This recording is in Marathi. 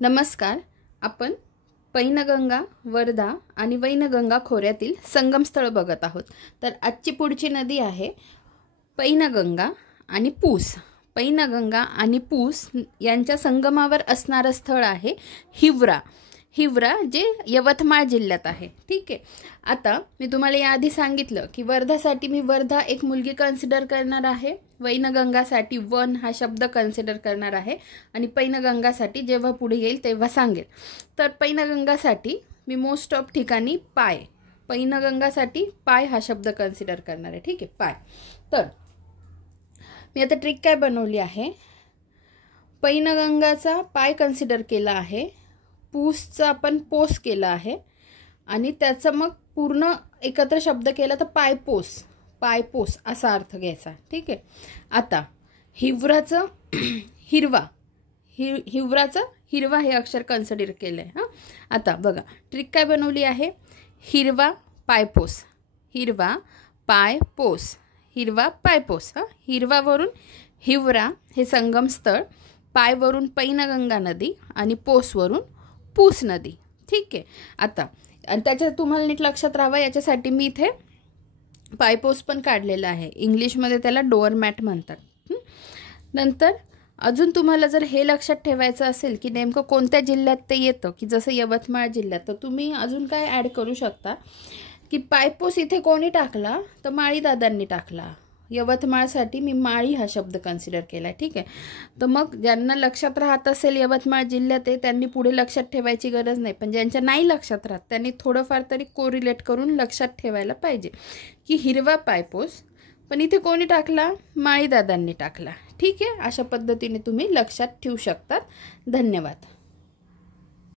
नमस्कार. आपण पैनगंगा, वर्धा आणि वैनगंगा खोऱ्यातील संगमस्थळ बघत आहोत. तर आजची पुढची नदी आहे पैनगंगा आणि पूस. पैनगंगा आणि पूस यांच्या संगमावर असणारं स्थळ आहे हिवरा. जे यवतमाळ जिल्ह्यात आहे. ठीक आहे. आता मी तुम्हाला याआधी सांगितलं की वर्धासाठी मी वर्धा एक मुलगी कन्सिडर करणार आहे, वैनगंगासाठी वन हा शब्द कन्सिडर करणार आहे आणि पैनगंगासाठी जेव्हा पुढे येईल तेव्हा सांगेल. तर पैनगंगासाठी मी मोस्ट ऑफ ठिकाणी पैनगंगासाठी पाय हा शब्द कन्सिडर करणार आहे. ठीक आहे, पाय. तर मी आता ट्रिक काय बनवली आहे, पैनगंगाचा पाय कन्सिडर केला आहे, पूसचा आपण पोस केला आहे आणि त्याचा मग पूर्ण एकत्र शब्द केला तर पायपोस असा अर्थ घ्यायचा. ठीक आहे. आता हिवराचं हिरवा हे अक्षर कन्सिडर केलं आहे. हां, आता बघा ट्रिक काय बनवली आहे, हिरवा पायपोस. हां, हिरवावरून हिवरा हे संगमस्थळ, पायवरून पैनगंगा नदी आणि पोसवरून पूस नदी. ठीक आहे. आता आणि त्याच्यात तुम्हाला नीट लक्षात राहावं याच्यासाठी मी इथे पायपोस पण काढलेला आहे. इंग्लिशमध्ये त्याला डोअरमॅट म्हणतात. नंतर अजून तुम्हाला जर हे लक्षात ठेवायचं असेल की नेमकं कोणत्या जिल्ह्यात ते येतं, की जसं यवतमाळ जिल्ह्यात, तर तुम्ही अजून काय ॲड करू शकता की पायपोस इथे कोणी टाकला तर माळीदादांनी टाकला. यवतमाळसाठी मी माळी हा शब्द कन्सिडर केला आहे. ठीक आहे. तर मग ज्यांना लक्षात राहत असेल यवतमाळ जिल्ह्यात आहे त्यांनी पुढे लक्षात ठेवायची गरज नाही, पण ज्यांच्या नाही लक्षात राहत त्यांनी थोडंफार तरी कोरिलेट करून लक्षात ठेवायला पाहिजे की हिरवा पायपोस, पण इथे कोणी टाकला, माळीदादांनी टाकला. ठीक आहे. अशा पद्धतीने तुम्ही लक्षात ठेवू शकतात. धन्यवाद.